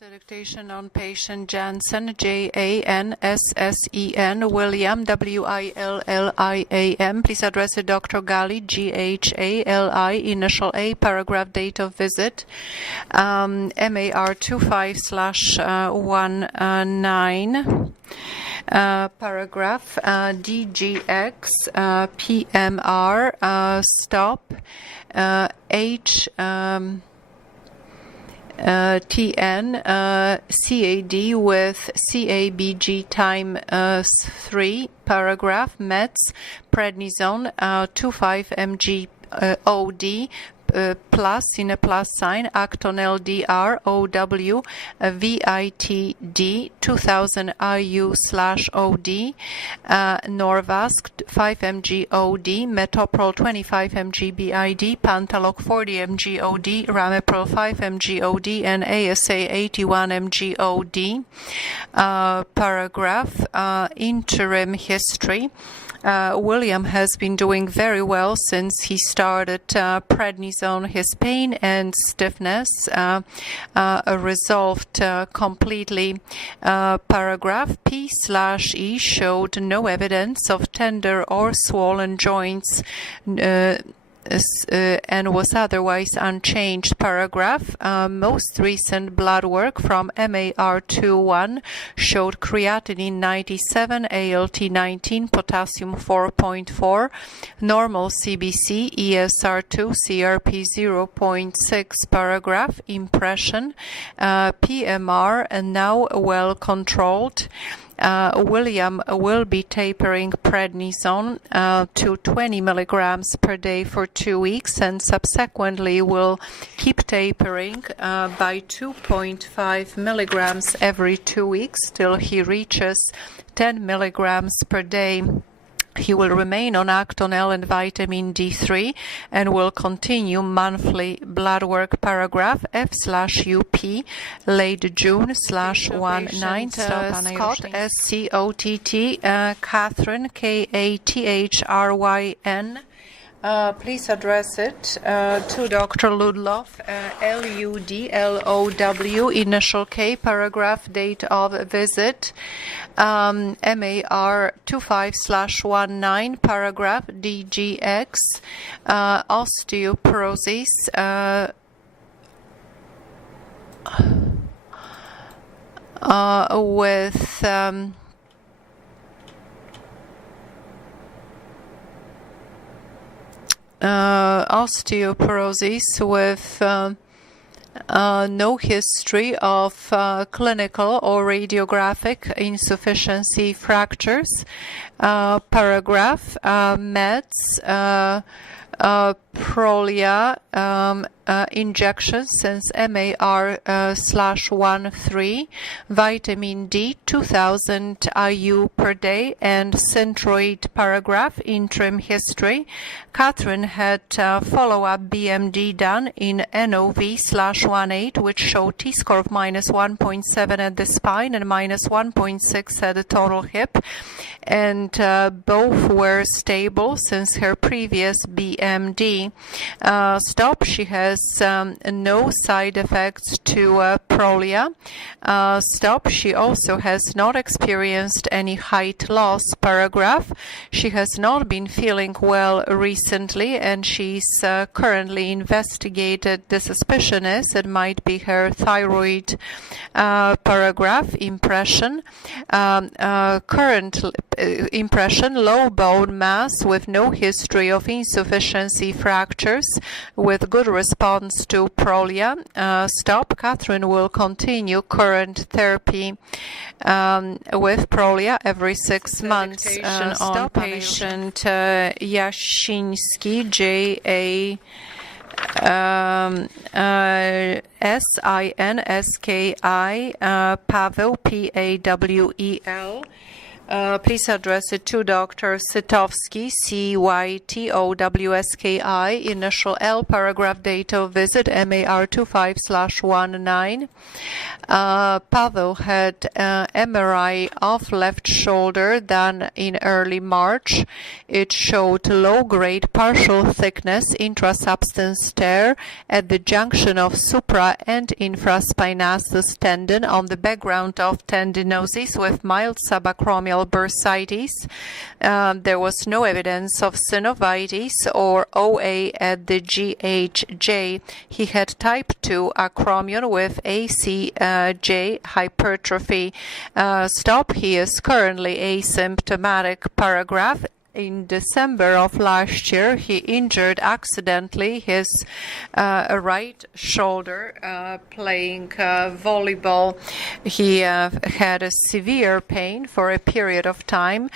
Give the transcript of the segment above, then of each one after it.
Dictation on patient Janssen, Janssen, William, William. Please address it Dr. Gali, Ghali, initial A, paragraph, date of visit, MAR 25/19. Paragraph DGX PMR stop H TN CAD with CABG time 3. Paragraph METS prednisone 25 mg OD plus in a plus sign, Acton LDR OW VITD 2000 IU/OD, Norvasc 5 mg OD, Metoprolol 25 mg BID, Pantalog 40 mg OD, Ramipril 5 mg OD, and ASA 81 mg OD. Paragraph interim history. William has been doing very well since he started prednisone. His pain and stiffness resolved completely. Paragraph P/E showed no evidence of tender or swollen joints and was otherwise unchanged. Paragraph most recent blood work from MAR21 showed creatinine 97, ALT 19, potassium 4.4, normal CBC, ESR2, CRP 0.6. Paragraph impression PMR now well controlled. William will be tapering prednisone to 20 milligrams per day for 2 weeks and subsequently will keep tapering by 2.5 milligrams every 2 weeks till he reaches 10 milligrams per day. He will remain on Actonel and vitamin D3 and will continue monthly blood work. Paragraph F/UP late June/19 Scott SCOTT Catherine KATHRYN. Please address it to Dr. Ludloff, LUDLOW, initial K, paragraph, date of visit, MAR 25/19, paragraph, DGX, osteoporosis, with osteoporosis with no history of clinical or radiographic insufficiency fractures. Paragraph meds Prolia injections since MAR/13, vitamin D 2000 IU per day, and Synthroid. Paragraph interim history. Catherine had follow-up BMD done in NOV/18, which showed T-score of -1.7 at the spine and -1.6 at the total hip, and both were stable since her previous BMD. Stop. She has no side effects to Prolia. Stop. She also has not experienced any height loss. Paragraph. She has not been feeling well recently and she's currently investigated. The suspicion is it might be her thyroid. Paragraph impression. Current impression, low bone mass with no history of insufficiency fractures with good response to Prolia. Stop. Catherine will continue current therapy with Prolia every 6 months. On patient Yashinsky, J-A SINSKI, Pavel, PAWEL, Please address it to Dr. Cytowski, C-Y-T-O-W-S-K-I, initial L, paragraph date of visit, MAR25/19. Pavel had MRI of left shoulder done in early March. It showed low-grade partial thickness intrasubstance tear at the junction of supra and infraspinatus tendon on the background of tendinosis with mild subacromial bursitis. There was no evidence of synovitis or OA at the GHJ. He had type 2 acromion with ACJ hypertrophy. Stop. He is currently asymptomatic. Paragraph. In December of last year, he injured accidentally his right shoulder playing volleyball. He had a severe pain for a period of time,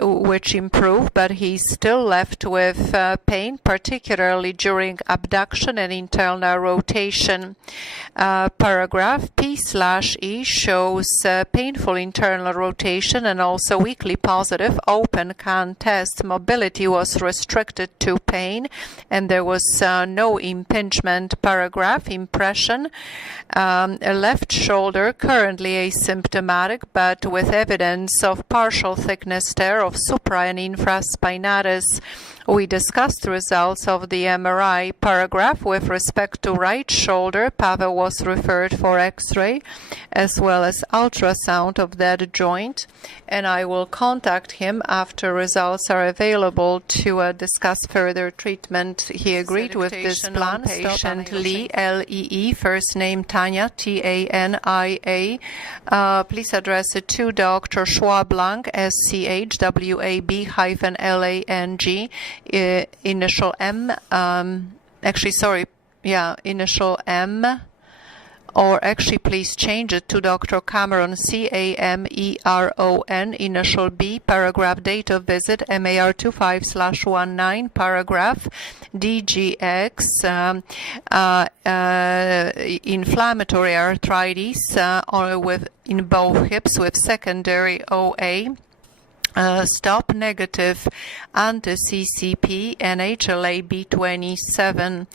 which improved, but he's still left with pain, particularly during abduction and internal rotation. Paragraph. P/E shows painful internal rotation and also weakly positive open can test. Mobility was restricted to pain and there was no impingement. Paragraph. Impression. Left shoulder currently asymptomatic but with evidence of partial thickness tear of supra and infraspinatus. We discussed results of the MRI. Paragraph. With respect to right shoulder, Pavel was referred for X-ray as well as ultrasound of that joint, and I will contact him after results are available to discuss further treatment. He agreed with this plan. Patient Lee, L-E-E, first name Tanya, T-A-N-I-A. Please address it to Dr. Schwablang, S-C-H-W-A-B-L-A-N-G. Initial M, initial M, or actually please change it to Dr. Cameron, C-A-M-E-R-O-N, initial B, paragraph date of visit, MAR25/19, paragraph DGX, inflammatory arthritis in both hips with secondary OA. Stop. Negative anti-CCP and HLA-B27.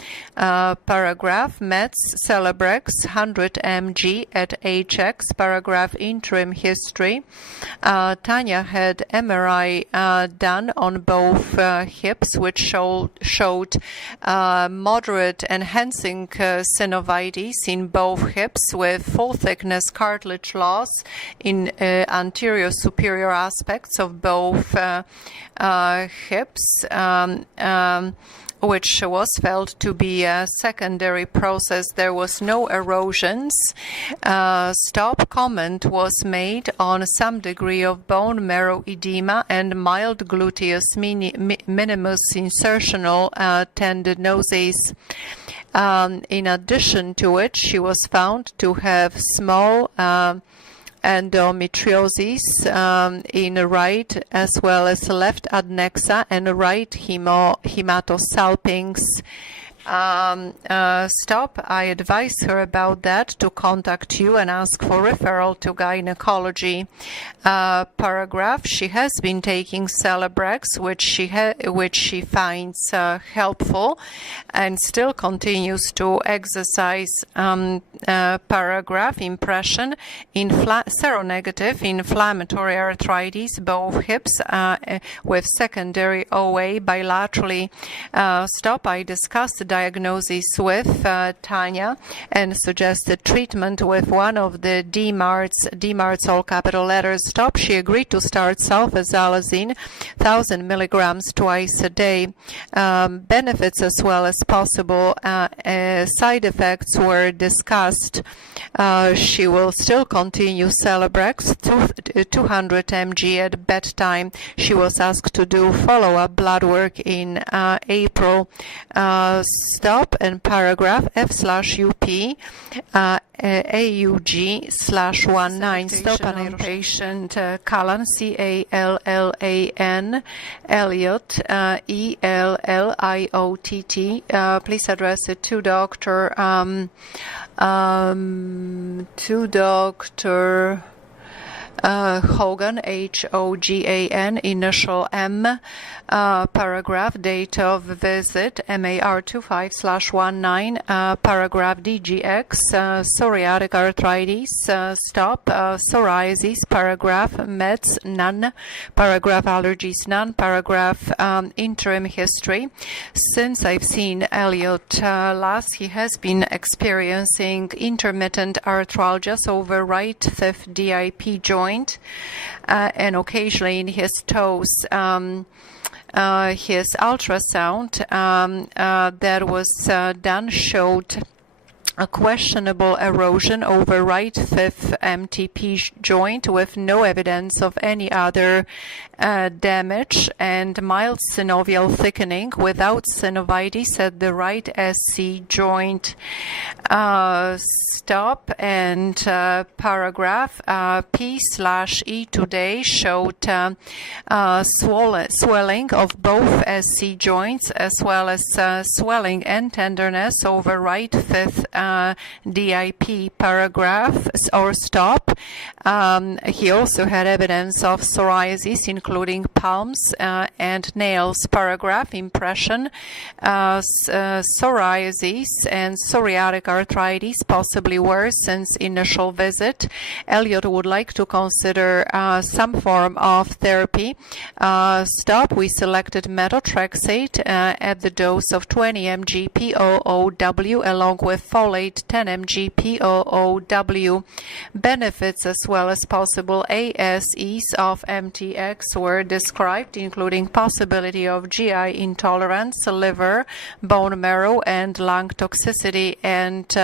Paragraph. Meds Celebrex 100 mg at HX. Paragraph. Interim history. Tanya had MRI done on both hips, which showed moderate enhancing synovitis in both hips with full thickness cartilage loss in anterior superior aspects of both hips, which was felt to be a secondary process. There was no erosions. Stop. Comment was made on some degree of bone marrow edema and mild gluteus minimus insertional tendinosis. In addition to it, she was found to have small endometriosis in right as well as left adnexa and right hematosalpinx. Stop. I advise her about that to contact you and ask for referral to gynecology. Paragraph. She has been taking Celebrex, which she finds helpful, and still continues to exercise. Paragraph. Impression. Seronegative inflammatory arthritis, both hips with secondary OA bilaterally. Stop. I discussed the diagnosis with Tanya and suggested treatment with one of the DMARDs, all capital letters. Stop. She agreed to start sulfasalazine 1000 milligrams twice a day. Benefits as well as possible side effects were discussed. She will still continue Celebrex 200 mg at bedtime. She was asked to do follow-up blood work in April. Stop. And paragraph. F/UP AUG/19. Stop. And patient Callan, CALLAN, Elliott, ELLIOTT. Please address it to Dr. Hogan, Hogan, initial M, paragraph, date of visit, MAR 25/19, paragraph DGX, psoriatic arthritis, stop, psoriasis, paragraph, meds, none, paragraph, allergies, none, paragraph, interim history. Since I've seen Elliot last, he has been experiencing intermittent arthralgias over right fifth DIP joint, and occasionally in his toes. His ultrasound that was done showed a questionable erosion over right fifth MTP joint with no evidence of any other damage, and mild synovial thickening without synovitis at the right SC joint. Stop and paragraph P/E today showed swelling of both SC joints as well as swelling and tenderness over right fifth DIP paragraph or stop. He also had evidence of psoriasis, including palms and nails. Paragraph impression, psoriasis and psoriatic arthritis, possibly worse since initial visit. Elliot would like to consider some form of therapy. Stop. We selected methotrexate at the dose of 20 mg POOW along with folate 10 mg POOW. Benefits as well as possible ASEs of MTX were described, including possibility of GI intolerance, liver, bone marrow, and lung toxicity, and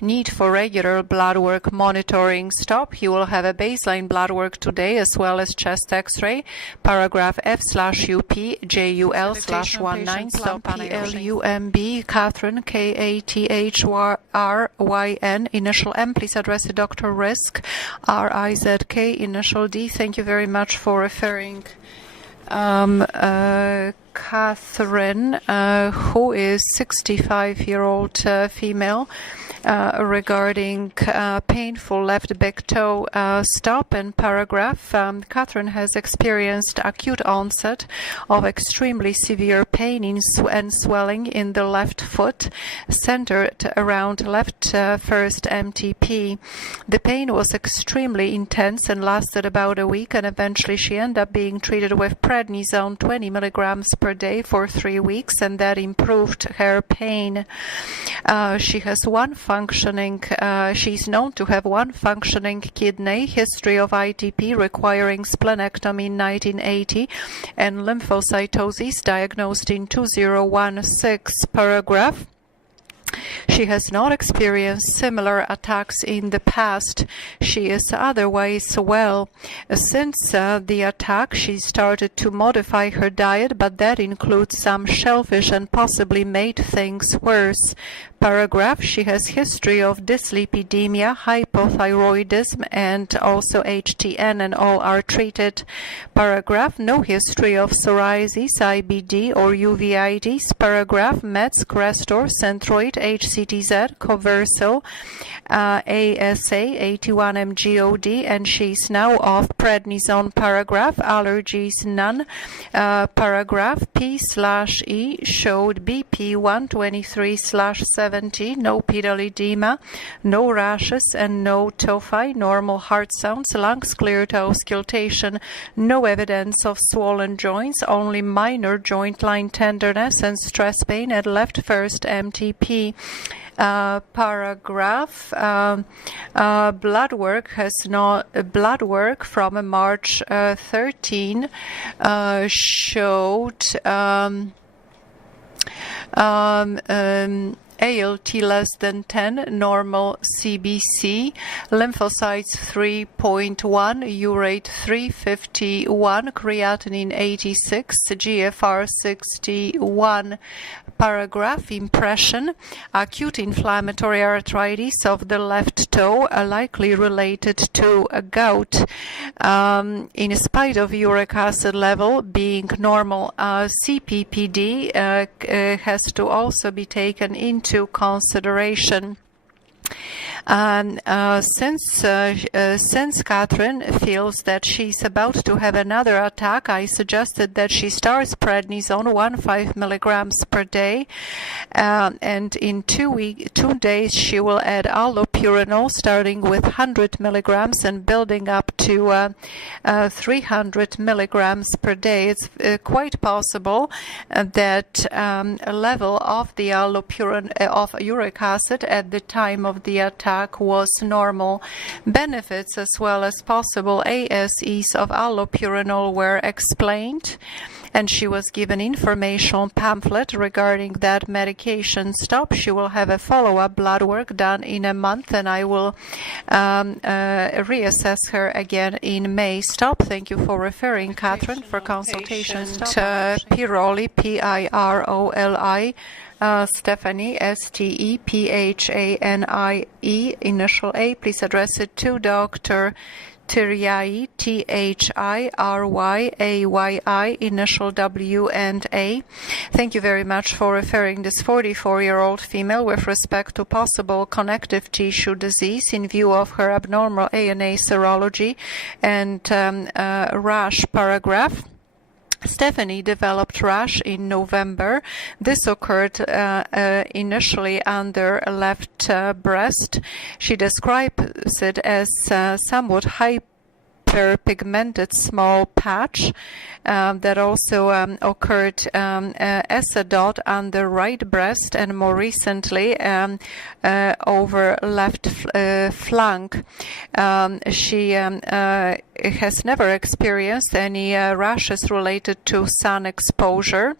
need for regular blood work monitoring. Stop. He will have a baseline blood work today as well as chest x-ray. Paragraph F/UP JUL/19. Stop. PLUMB Catherine KATHRYN initial M. Please address the doctor. Risk RIZK initial D. Thank you very much for referring Catherine, who is 65-year-old female, regarding painful left big toe. Stop and paragraph. Catherine has experienced acute onset of extremely severe pain and swelling in the left foot, centered around left first MTP. The pain was extremely intense and lasted about a week, and eventually she ended up being treated with prednisone 20 milligrams per day for 3 weeks, and that improved her pain. She has she's known to have one functioning kidney, history of ITP requiring splenectomy in 1980, and lymphocytosis diagnosed in 2016. Paragraph. She has not experienced similar attacks in the past. She is otherwise well. Since the attack, she started to modify her diet, but that includes some shellfish and possibly made things worse. Paragraph. She has history of dyslipidemia, hypothyroidism, and also HTN, and all are treated. Paragraph. No history of psoriasis, IBD, or uveitis. Paragraph. Meds, Crestor, Centroid, HCTZ, Coversil, ASA, 81 mg/OD, and she's now off prednisone. Paragraph. Allergies, none. Paragraph. P/E showed BP 123/7. No pedal edema, no rashes, and no tophi. Normal heart sounds, lungs clear to auscultation. No evidence of swollen joints, only minor joint line tenderness and stress pain at left first MTP. Paragraph. Blood work from March 13 showed ALT less than 10, normal CBC, lymphocytes 3.1, urate 351, creatinine 86, GFR 61. Paragraph. Impression. Acute inflammatory arthritis of the left toe, likely related to gout. In spite of uric acid level being normal, CPPD has to also be taken into consideration. Since Catherine feels that she's about to have another attack, I suggested that she starts prednisone 15 milligrams per day, and in 2 days she will add allopurinol, starting with 100 milligrams and building up to 300 milligrams per day. It's quite possible that a level of the allopurin of uric acid at the time of the attack was normal. Benefits as well as possible ASEs of allopurinol were explained, and she was given information pamphlet regarding that medication stop. She will have a follow-up blood work done in a month, and I will reassess her again in May. Stop. Thank you for referring, Catherine, for consultation. Piroli, Piroli. Stephanie, Stephanie, initial A. Please address it to Dr. Tiryai, Thiryayyi, initial W and A. Thank you very much for referring this 44-year-old female with respect to possible connective tissue disease in view of her abnormal ANA serology and rash paragraph. Stephanie developed rash in November. This occurred initially under left breast. She describes it as somewhat hyperpigmented small patch that also occurred as a dot on the right breast and more recently over left flank. She has never experienced any rashes related to sun exposure.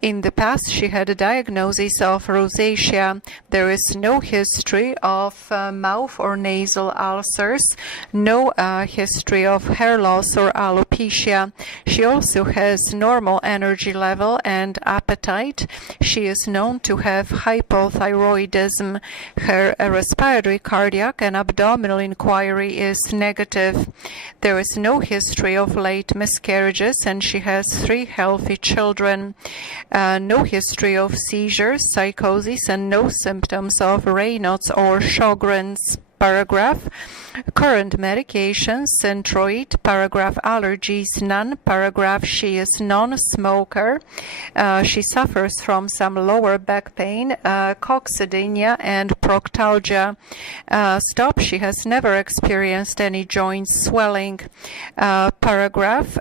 In the past, she had a diagnosis of rosacea. There is no history of mouth or nasal ulcers, no history of hair loss or alopecia. She also has normal energy level and appetite. She is known to have hypothyroidism. Her respiratory, cardiac, and abdominal inquiry is negative. There is no history of late miscarriages, and she has 3 healthy children. No history of seizures, psychosis, and no symptoms of Raynaud's or Sjogren's. Paragraph. Current medications, Centroid. Paragraph. Allergies, none. Paragraph. She is non-smoker. She suffers from some lower back pain, coccydynia, and proctalgia. Stop. She has never experienced any joint swelling. Paragraph.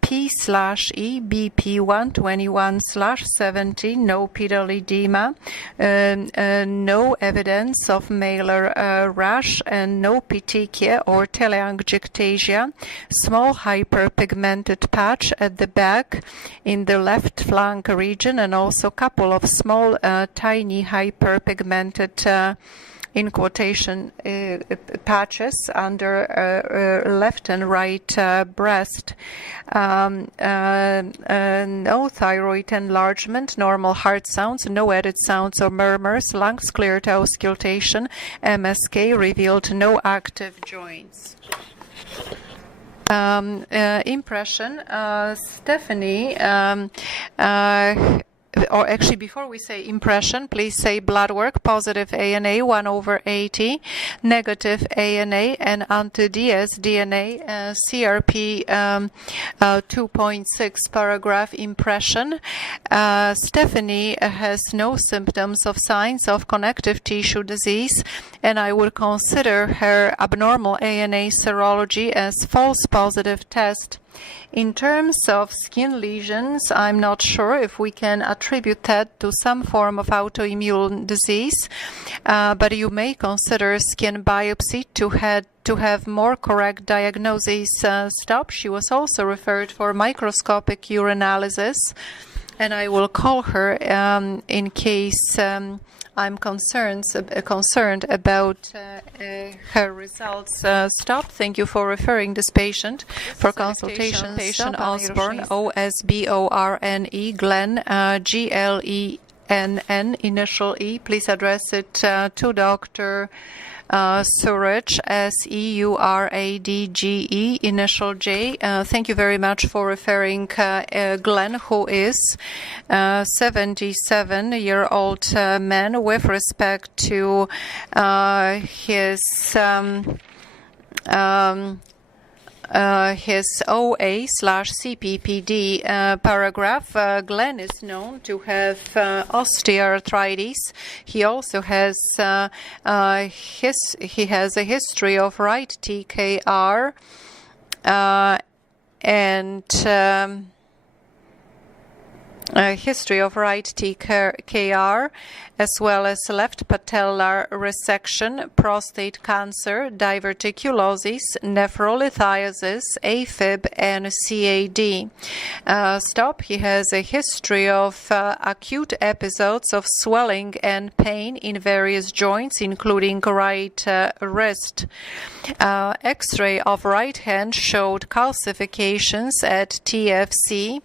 P/E BP 121/70. No pedal edema. No evidence of malar rash and no petechia or telangiectasia. Small hyperpigmented patch at the back in the left flank region, and also a couple of small tiny hyperpigmented in quotation patches under left and right breast. No thyroid enlargement, normal heart sounds, no added sounds or murmurs, lungs clear to auscultation, MSK revealed no active joints. Impression, Stephanie, or actually before we say impression, please say blood work, positive ANA 1/80, negative ANA and anti-DS DNA, CRP 2.6. Paragraph. Impression. Stephanie has no symptoms of signs of connective tissue disease, and I would consider her abnormal ANA serology as false positive test. In terms of skin lesions, I'm not sure if we can attribute that to some form of autoimmune disease, but you may consider skin biopsy to have more correct diagnosis. Stop. She was also referred for microscopic urinalysis, and I will call her in case I'm concerned about her results. Stop. Thank you for referring this patient for consultation. Patient Osborne, Osborne, Glenn, NN, initial E. Please address it to Dr. Suraj, Seuradge, initial J. Thank you very much for referring Glenn, who is 77-year-old man. With respect to his OA/CPPD paragraph, Glenn is known to have osteoarthritis. He also has a history of right TKR and history of right TKR, as well as left patellar resection, prostate cancer, diverticulosis, nephrolithiasis, AFib, and CAD. He has a history of acute episodes of swelling and pain in various joints, including right wrist. X-ray of right hand showed calcifications at TFC.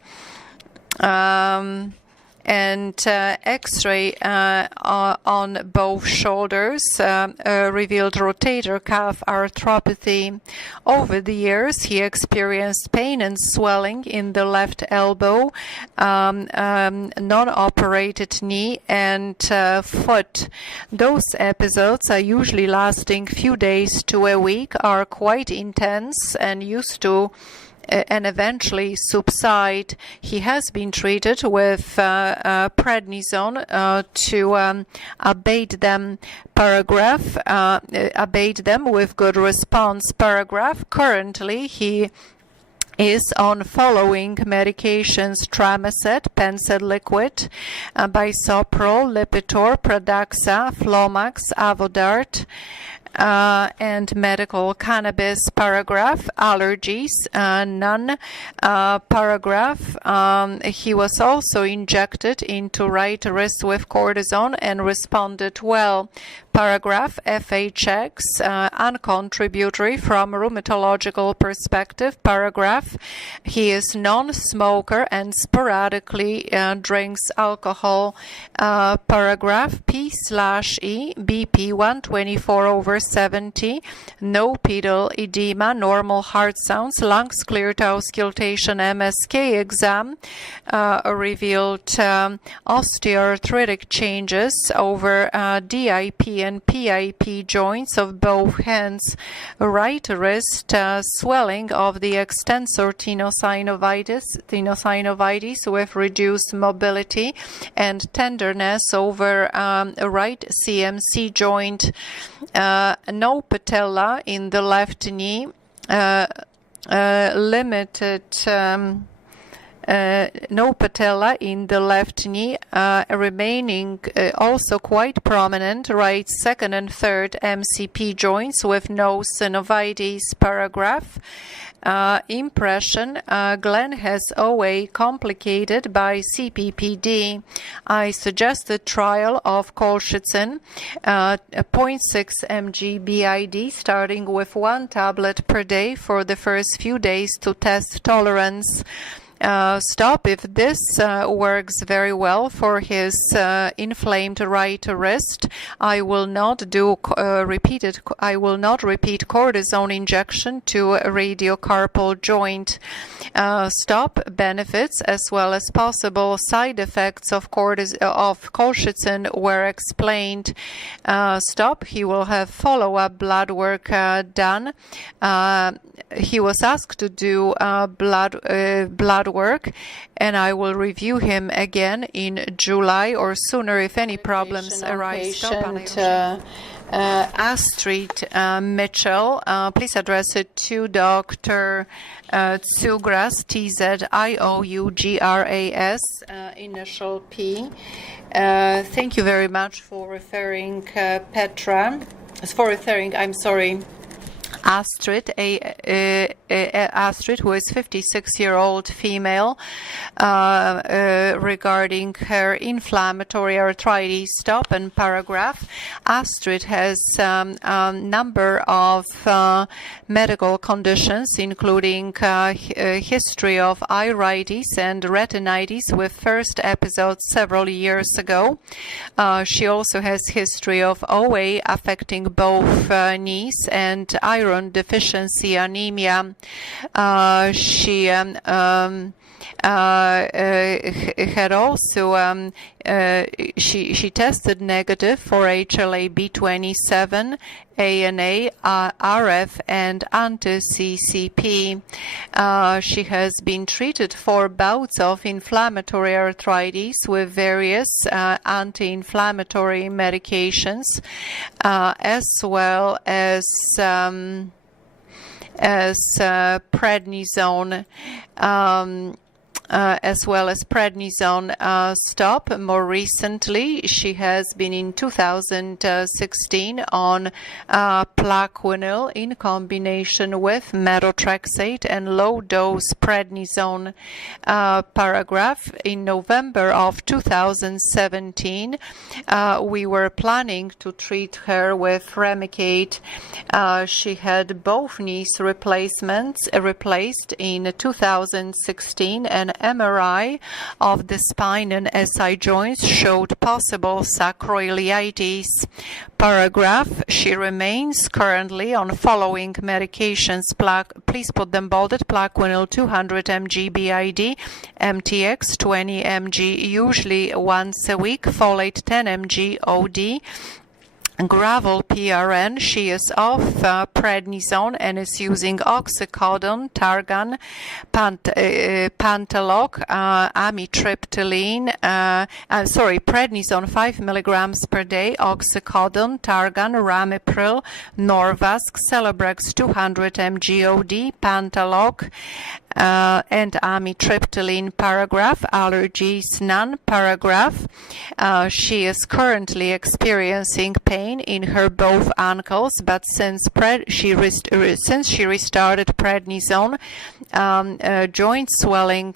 And X-ray on both shoulders revealed rotator cuff arthropathy. Over the years, he experienced pain and swelling in the left elbow, non-operated knee, and foot. Those episodes are usually lasting few days to a week, are quite intense, and used to and eventually subside. He has been treated with prednisone to abate them. Paragraph, abate them with good response. Paragraph. Currently, he is on following medications: Tramacet, Pensed liquid, Bisoprol, Lipitor, Pradaxa, Flomax, Avodart, and medical cannabis. Paragraph. Allergies, none. Paragraph. He was also injected into right wrist with cortisone and responded well. Paragraph. FHX, uncontributory from rheumatological perspective. Paragraph. He is non-smoker and sporadically drinks alcohol. Paragraph. P/E, BP 124/70, no pedal edema, normal heart sounds, lungs clear to auscultation. MSK exam revealed osteoarthritic changes over DIP and PIP joints of both hands. Right wrist, swelling of the extensor tenosynovitis with reduced mobility and tenderness over right CMC joint. No patella in the left knee, limited no patella in the left knee, remaining also quite prominent right second and third MCP joints with no synovitis. Paragraph. Impression. Glenn has OA complicated by CPPD. I suggested trial of colchicine, 0.6 mg BID, starting with 1 tablet per day for the first few days to test tolerance. If this works very well for his inflamed right wrist, I will not do repeat cortisone injection to a radiocarpal joint. Benefits as well as possible side effects of colchicine were explained. He will have follow-up blood work done. He was asked to do blood work, and I will review him again in July or sooner if any problems arise. Astrid Mitchell, please address it to Dr. Tsiugras, TziouGras, initial P. Thank you very much for referring Astrid, Astrid, who is 56-year-old female, regarding her inflammatory arthritis. Stop and paragraph. Astrid has a number of medical conditions, including history of iritis and retinitis, with first episodes several years ago. She also has history of OA affecting both knees and iron deficiency anemia. She had also she tested negative for HLA-B27, ANA, RF, and anti-CCP. She has been treated for bouts of inflammatory arthritis with various anti-inflammatory medications, as well as prednisone. Stop. More recently, she has been in 2016 on Plaquenil in combination with methotrexate and low-dose prednisone. Paragraph. In November of 2017, we were planning to treat her with Remicade. She had both knees replaced in 2016, and MRI of the spine and SI joints showed possible sacroiliitis. Paragraph. She remains currently on following medications. Please put them bolded. Plaquenil 200 mg BID, MTX 20 mg, usually once a week, folate 10 mg OD. Gravel PRN. She is off prednisone and is using oxycodone, Targan, Pantalog, amitriptyline, prednisone 5 milligrams per day, oxycodone, Targan, Ramipril, Norvasc, Celebrex 200 mg OD, Pantalog, and amitriptyline. Paragraph. Allergies none. Paragraph. She is currently experiencing pain in her both ankles, but since she restarted prednisone, joint swelling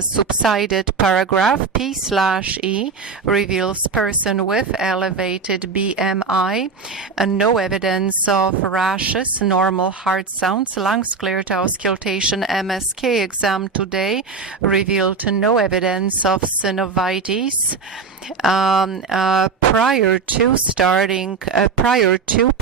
subsided. Paragraph. P/E reveals person with elevated BMI, no evidence of rashes, normal heart sounds, lungs clear to auscultation. MSK exam today revealed no evidence of synovitis. Prior to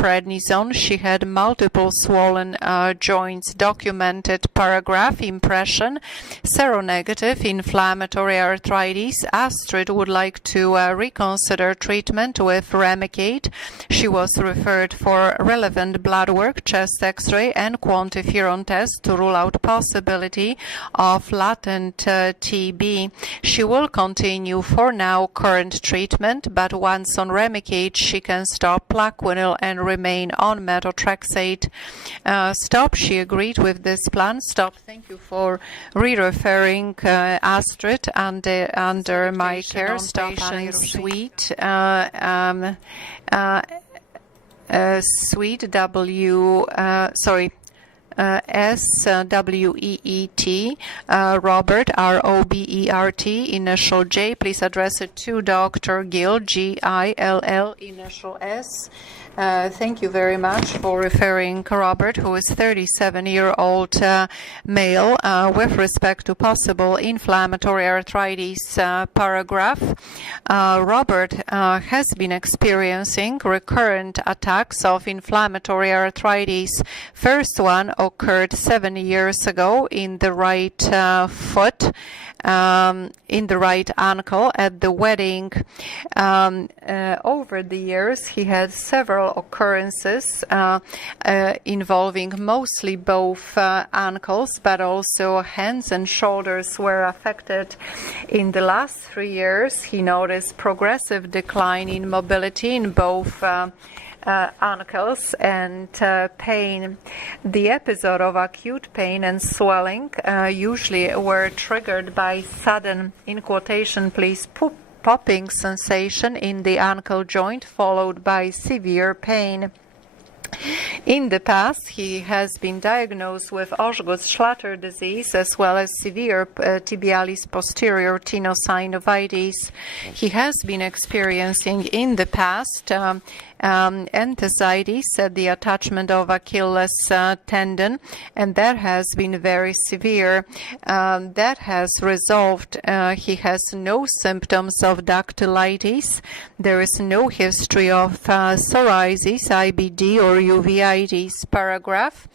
prednisone, she had multiple swollen joints. Documented. Paragraph. Impression. Seronegative inflammatory arthritis. Astrid would like to reconsider treatment with Remicade. She was referred for relevant blood work, chest X-ray, and quantiferon test to rule out possibility of latent TB. She will continue for now current treatment, but once on Remicade, she can stop Plaquenil and remain on methotrexate. Stop. She agreed with this plan. Stop. Thank you for re-referring Astrid under my care station suite. Suite SWEET, Robert, ROBERT, initial J. Please address it to Dr. Gill, GILL, initial S. Thank you very much for referring Robert, who is 37-year-old male, with respect to possible inflammatory arthritis. Paragraph. Robert has been experiencing recurrent attacks of inflammatory arthritis. First one occurred 7 years ago in the right foot, in the right ankle at the wedding. Over the years, he had several occurrences involving mostly both ankles, but also hands and shoulders were affected. In the last 3 years, he noticed progressive decline in mobility in both ankles and pain. The episode of acute pain and swelling usually were triggered by sudden, in quotation please, popping sensation in the ankle joint, followed by severe pain. In the past, he has been diagnosed with Osgood-Schlatter disease as well as severe tibialis posterior tenosynovitis. He has been experiencing in the past enthesitis at the attachment of Achilles tendon, and that has been very severe. That has resolved. He has no symptoms of dactylitis. There is no history of psoriasis, IBD, or uveitis. Paragraph.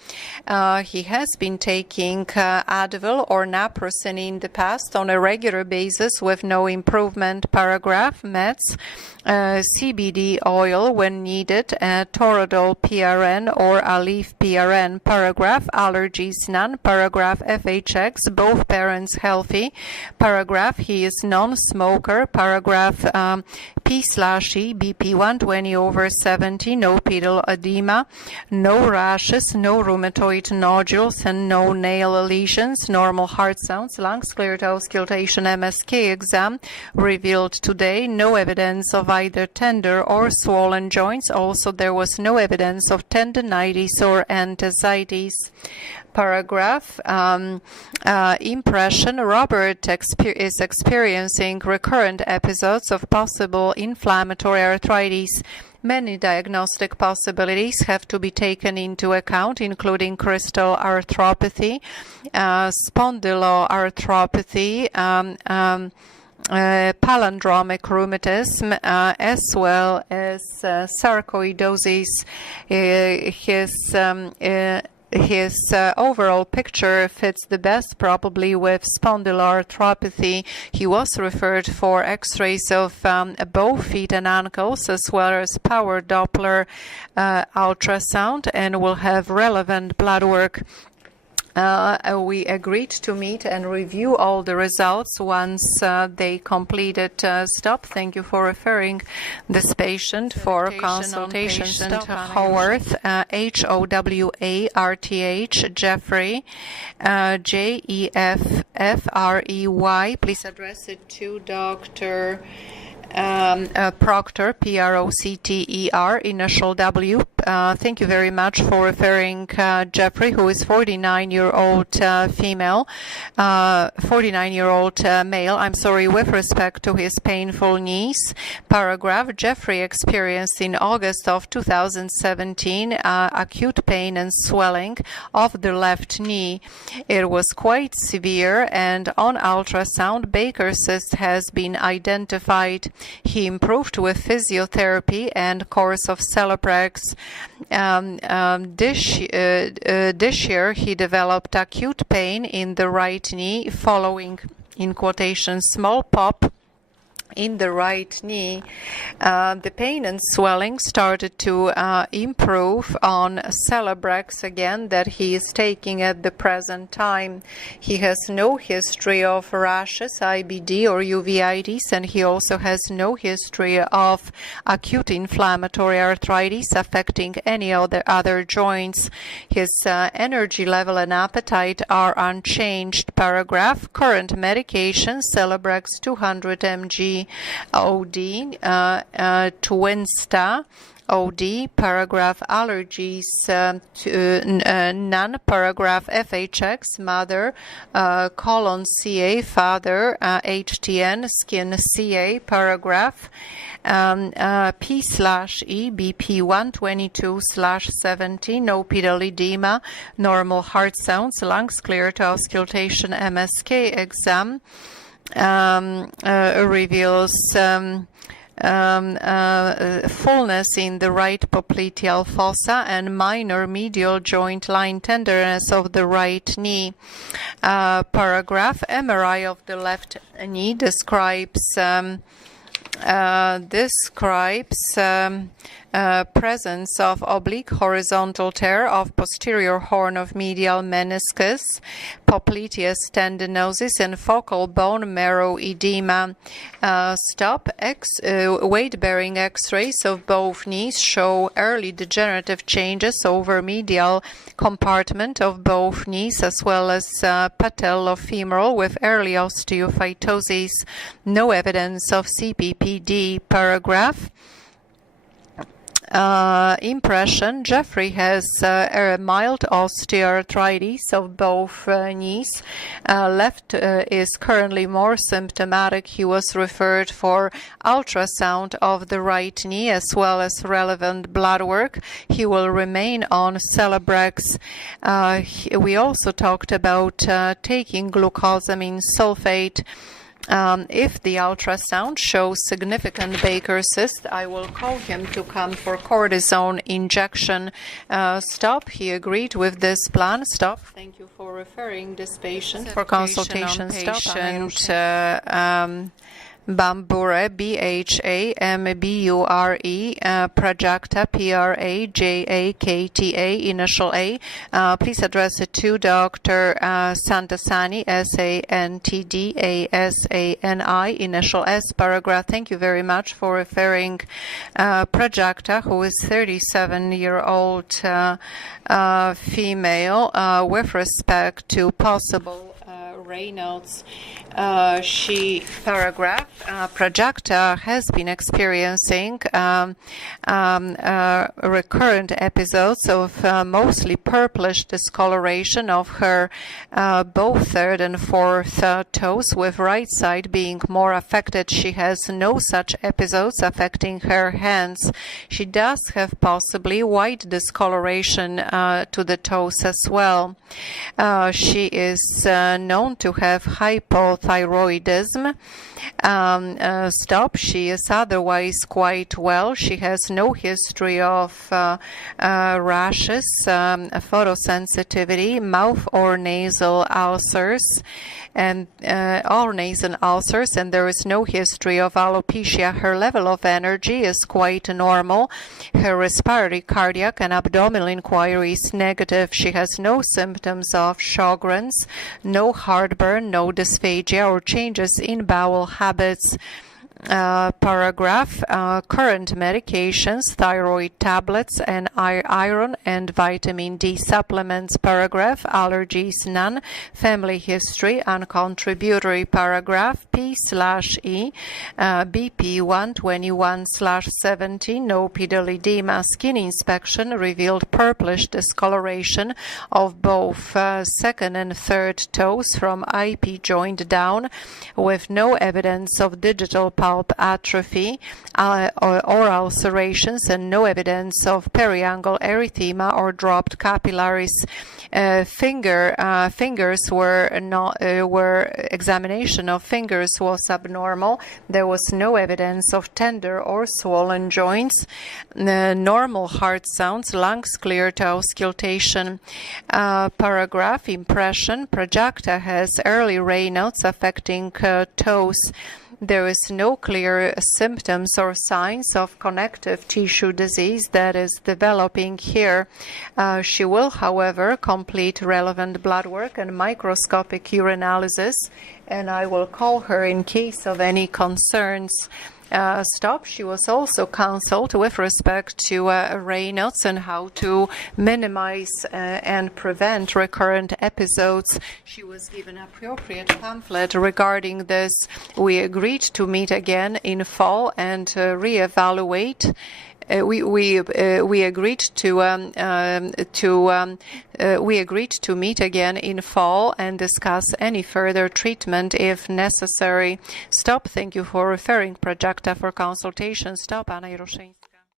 He has been taking Advil or naproxen in the past on a regular basis with no improvement. Paragraph. Meds. CBD oil when needed, Toradol PRN or Aleve PRN. Paragraph. Allergies none. Paragraph. FHX, both parents healthy. Paragraph. He is non-smoker. Paragraph. P/E, BP 120/70, no pedal edema, no rashes, no rheumatoid nodules, and no nail lesions. Normal heart sounds, lungs cleared, auscultation, MSK exam revealed today. No evidence of either tender or swollen joints. Also, there was no evidence of tendinitis or enthesitis. Paragraph. Impression. Robert is experiencing recurrent episodes of possible inflammatory arthritis. Many diagnostic possibilities have to be taken into account, including crystal arthropathy, spondyloarthropathy, palindromic rheumatism, as well as sarcoidosis. His overall picture fits the best probably with spondyloarthropathy. He was referred for x-rays of both feet and ankles as well as power Doppler ultrasound, and will have relevant blood work. We agreed to meet and review all the results once they completed. Stop. Thank you for referring this patient for consultation. Howarth, HOWARTH, Jeffrey, JEFFREY. Please address it to Dr. Proctor, PROCTER, initial W. Thank you very much for referring Jeffrey, who is 49-year-old female, 49-year-old male, I'm sorry, with respect to his painful knees. Paragraph. Jeffrey experienced in August of 2017 acute pain and swelling of the left knee. It was quite severe, and on ultrasound, Baker's cyst has been identified. He improved with physiotherapy and course of Celebrex. This year, he developed acute pain in the right knee following, in quotation, small pop in the right knee. The pain and swelling started to improve on Celebrex again that he is taking at the present time. He has no history of rashes, IBD, or uveitis, and he also has no history of acute inflammatory arthritis affecting any other joints. His energy level and appetite are unchanged. Paragraph. Current medication, Celebrex 200 mg OD, Twinsta OD. Paragraph. Allergies none. Paragraph. FHX, mother, colon CA, father, HTN, skin CA. Paragraph. P/E, BP 122/70, no pedal edema, normal heart sounds, lungs clear to auscultation, MSK exam reveals fullness in the right popliteal fossa and minor medial joint line tenderness of the right knee. Paragraph. MRI of the left knee describes presence of oblique horizontal tear of posterior horn of medial meniscus, popliteus tendinosis, and focal bone marrow edema. Weight-bearing x-rays of both knees show early degenerative changes over medial compartment of both knees as well as patellofemoral with early osteophytosis. No evidence of CPPD. Paragraph. impression. Jeffrey has a mild osteoarthritis of both knees. Left is currently more symptomatic. He was referred for ultrasound of the right knee as well as relevant blood work. He will remain on Celebrex. We also talked about taking glucosamine sulfate. If the ultrasound shows significant Baker cyst, I will call him to come for cortisone injection. Stop. He agreed with this plan. Stop. Thank you for referring this patient for consultation. Stop. Bambure, B-H-A-M-B-U-R-E, Prajakta, P-R-A-J-A-K-T-A, initial A. Please address it to Dr. Santasani, S-A-N-T-D-A-S-A-N-I, initial S, paragraph. Thank you very much for referring Prajakta, who is 37-year-old female, with respect to possible Raynaud's Prajakta has been experiencing recurrent episodes of mostly purplish discoloration of her both third and fourth toes, with right side being more affected. She has no such episodes affecting her hands. She does have possibly white discoloration to the toes as well. She is known to have hypothyroidism. Stop. She is otherwise quite well. She has no history of rashes, photosensitivity, mouth or nasal ulcers, and there is no history of alopecia. Her level of energy is quite normal. Her respiratory, cardiac, and abdominal inquiry is negative. She has no symptoms of Sjogren's, no heartburn, no dysphagia or changes in bowel habits. Paragraph. Current medications, thyroid tablets, and iron and vitamin D supplements. Paragraph. Allergies, none. Family history, uncontributory. Paragraph. P/E, BP 121/17, no pedal skin inspection revealed purplish discoloration of both second and third toes from IP joint down, with no evidence of digital pulp atrophy or ulcerations, and no evidence of periangle erythema or dropped capillaries. Examination of fingers was abnormal. There was no evidence of tender or swollen joints. Normal heart sounds, lungs clear to auscultation. Paragraph. Impression. Prajakta has early Raynaud's affecting toes. There is no clear symptoms or signs of connective tissue disease that is developing here. She will, however, complete relevant blood work and microscopic urinalysis, and I will call her in case of any concerns. Stop. She was also counseled with respect to Raynaud's and how to minimize and prevent recurrent episodes. She was given appropriate pamphlet regarding this. We agreed to meet again in fall and reevaluate. We agreed to meet again in fall and discuss any further treatment if necessary. Stop. Thank you for referring Prajakta for consultation. Stop. Anna Jaroszyńska.